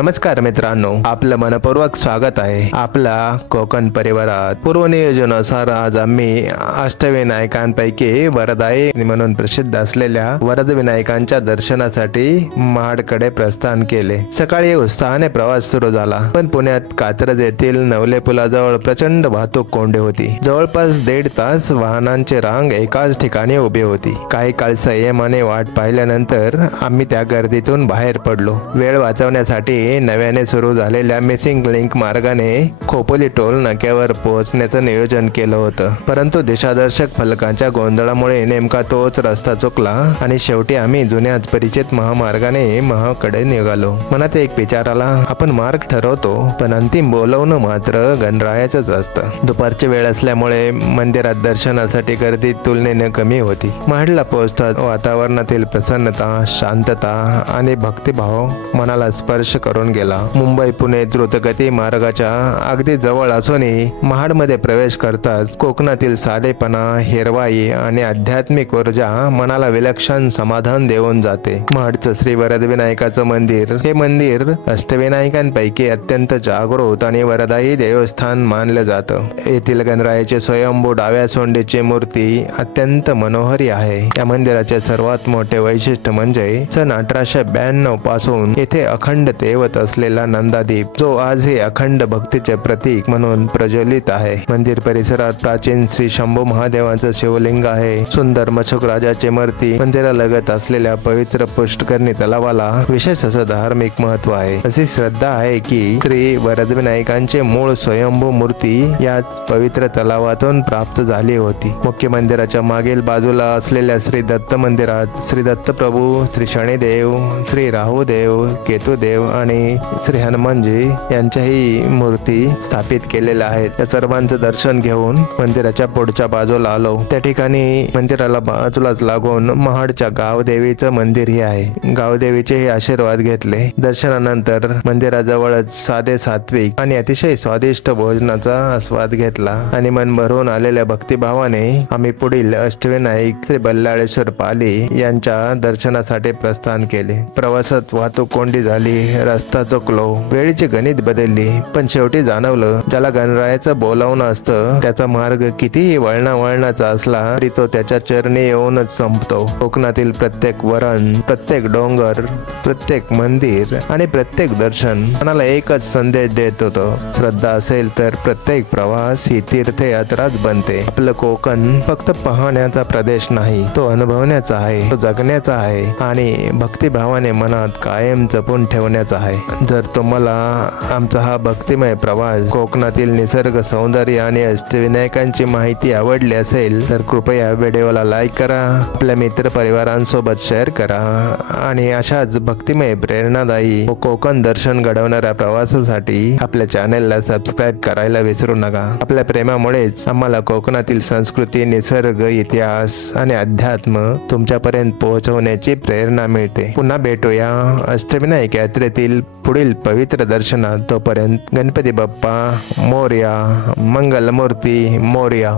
नमस्कार मित्रांनो, आपलं मनपूर्वक स्वागत आहे आपला कोकण परिवारात। पूर्वनियोजनानुसार आज आम्ही अष्टविनायकांपैकी वरदाई म्हणून प्रसिद्ध असलेल्या वरदविनायकांच्या दर्शनासाठी महाडकडे प्रस्थान केले। सकाळी उत्साहाने प्रवास सुरू झाला, पण पुण्यात कात्रज येथील नवले पुलाजवळ प्रचंड वाहतूक कोंडी होती। जवळपास 1.5 तास वाहनांची रांग एकाच ठिकाणी उभी होती। काही काळ संयमाने वाट पाहिल्यानंतर आम्ही त्या गर्दीतून बाहेर पडलो। वेळ वाचवण्यासाठी नव्याने सुरू झालेल्या मिसिंग लिंक मार्गाने खोपोली टोल नाक्यावर पोहोचण्याचं नियोजन केलं होतं, परंतु दिशादर्शक फलकांच्या गोंधळामुळे नेमका तोच रस्ता चुकला आणि शेवटी आम्ही जुन्याच परिचित महामार्गाने महाकडे निघालो। मनात एक विचार आला, आपण मार्ग ठरवतो पण अंतिम बोलवणं मात्र गणरायाचंच असतं। दुपारची वेळ असल्यामुळे मंदिरात दर्शनासाठी गर्दी तुलनेने कमी होती। महाडला पोहोचताच वातावरणातील प्रसन्नता, शांतता आणि भक्तिभाव मनाला स्पर्श करून गेला। मुंबई पुणे द्रुतगती मार्गाच्या अगदी जवळ असूनही महाडमध्ये प्रवेश करताच कोकणातील साधेपणा, हिरवाई आणि आध्यात्मिक ऊर्जा मनाला विलक्षण समाधान देऊन जाते। महाडचं श्री वरदविनायकाचं मंदिर हे मंदिर अष्टविनायकांपैकी अत्यंत जागृत आणि वरदायी देवस्थान मानलं जातं। येथील गणरायाची स्वयंभू डाव्या सोंडीची मूर्ती अत्यंत मनोहरी आहे। या मंदिराचे सर्वात मोठे वैशिष्ट्य म्हणजे सन 1892 पासून येथे अखंड तेवत असलेला नंदादीप, जो आजही अखंड भक्तीचे प्रतीक म्हणून प्रज्वलित आहे। मंदिर परिसरात प्राचीन श्री शंभू महादेवांचं शिवलिंग आहे। सुंदर मच्छुक राजाची मूर्ती, मंदिरालगत असलेल्या पवित्र पुष्करणी तलावाला विशेष असं धार्मिक महत्व आहे। अशी श्रद्धा आहे की श्री वरदविनायकांची मूळ स्वयंभू मूर्ती या पवित्र तलावातून प्राप्त झाली होती। मुख्य मंदिराच्या मागील बाजूला असलेल्या श्री दत्त मंदिरात श्री दत्त प्रभू, श्री शनिदेव, श्री राहुदेव, केतुदेव आणि श्री हनुमानजी यांच्याही मूर्ती स्थापित केलेल्या आहेत। त्या सर्वांचं दर्शन घेऊन मंदिराच्या पुढच्या बाजूला आलो। त्या ठिकाणी मंदिराला बाजूलाच लागून महाडच्या गावदेवीचं मंदिरही आहे। गावदेवीचेही आशीर्वाद घेतले। दर्शनानंतर मंदिराजवळच साधे, सात्विक आणि अतिशय स्वादिष्ट भोजनाचा आस्वाद घेतला आणि मन भरून आलेल्या भक्तिभावाने आम्ही पुढील अष्टविनायक श्री बल्लाळेश्वर पाली यांच्या दर्शनासाठी प्रस्थान केले। प्रवासात वाहतूक कोंडी झाली, रस्ता चुकलो, वेळेची गणित बदलली, पण शेवटी जाणवलं, ज्याला गणरायाचं बोलावणं असतं त्याचा मार्ग कितीही वळणाचा असला तरी तो त्याच्या चरणी येऊनच संपतो। कोकणातील प्रत्येक वरण, प्रत्येक डोंगर, प्रत्येक मंदिर आणि प्रत्येक दर्शन मनाला एकच संदेश देत होतं, श्रद्धा असेल तर प्रत्येक प्रवास ही तीर्थयात्राच बनते। आपलं कोकण फक्त पाहण्याचा प्रदेश नाही, तो अनुभवण्याचा आहे, तो जगण्याचा आहे आणि भक्तिभावाने मनात कायम जपून ठेवण्याचा आहे। जर तुम्हाला आमचा हा भक्तिमय प्रवास, कोकणातील निसर्ग सौंदर्य आणि अष्टविनायकांची माहिती आवडली असेल तर कृपया व्हिडिओला लाईक करा, आपल्या मित्र परिवारांसोबत शेअर करा आणि अशाच भक्तिमय, प्रेरणादायी कोकण दर्शन घडवणाऱ्या प्रवासासाठी आपल्या चॅनेलला सबस्क्राईब करायला विसरू नका। आपल्या प्रेमामुळेच आम्हाला कोकणातील संस्कृती, निसर्ग, इतिहास आणि अध्यात्म तुमच्यापर्यंत पोहोचवण्याची प्रेरणा मिळते। पुन्हा भेटूया अष्टविनायक यात्रेतील पुढील पवित्र दर्शनात। तोपर्यंत गणपती बाप्पा मोरया, मंगलमूर्ती मोरया।